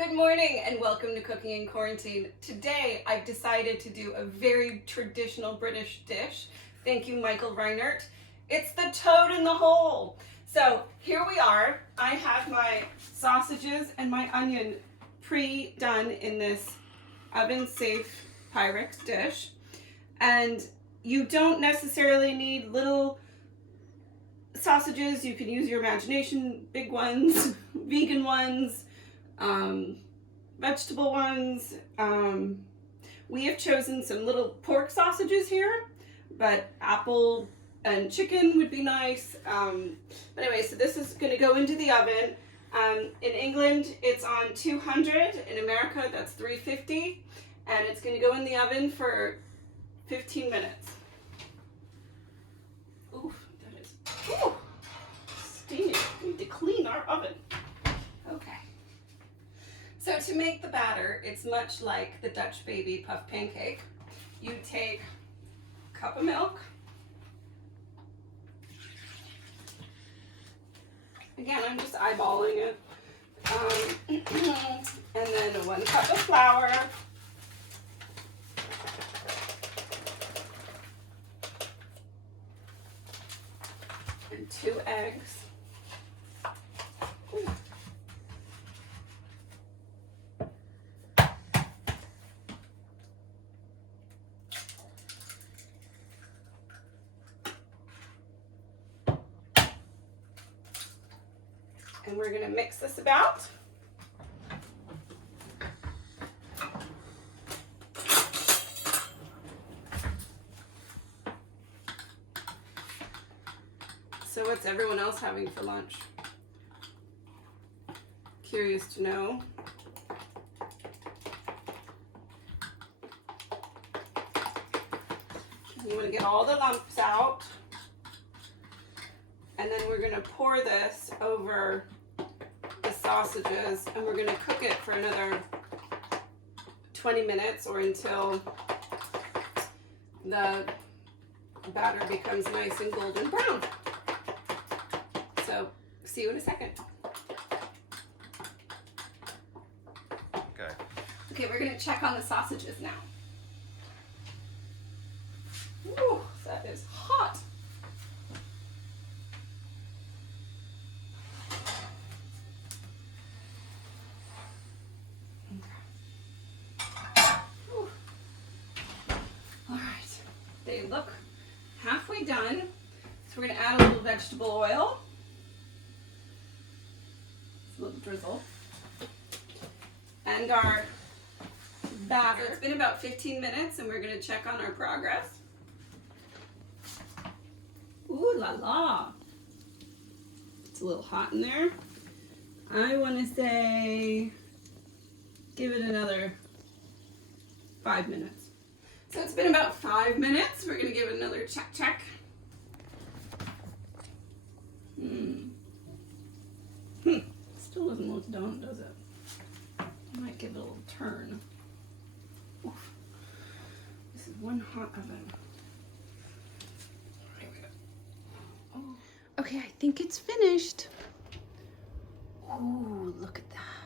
Good morning and welcome to Cooking in Quarantine. Today I've decided to do a very traditional British dish. Thank you, Michael Reinert. It's the toad in the hole. So here we are. I have my sausages and my onion pre-done in this oven-safe Pyrex dish. And you don't necessarily need little sausages. You can use your imagination, big ones, vegan ones, vegetable ones. We have chosen some little pork sausages here, but apple and chicken would be nice. But anyway, so this is going to go into the oven. In England, it's on 200. In America, that's 350. And it's going to go in the oven for 15 minutes. Ooh, that is steamy. We need to clean our oven. Okay. So to make the batter, it's much like the Dutch baby puff pancake. You take a cup of milk. Again, I'm just eyeballing it. And then 1 cup of flour. And 2 eggs. Ooh. And we're going to mix this about. So what's everyone else having for lunch? Curious to know. You want to get all the lumps out. And then we're going to pour this over the sausages, and we're going to cook it for another 20 minutes or until the batter becomes nice and golden brown. So, see you in a second. Okay, we're going to check on the sausages now. Ooh, that is hot. They look halfway done, so we're going to add a little vegetable oil, a little drizzle, and our batter. It's been about 15 minutes, and we're going to check on our progress. Ooh la la! It's a little hot in there. I want to say give it another 5 minutes. So it's been about 5 minutes. We're going to give it another check. Still doesn't look done, does it? I might give it a little turn. Oof. This is one hot oven. Here we go. Oh. Okay, I think it's finished. Ooh, look at that.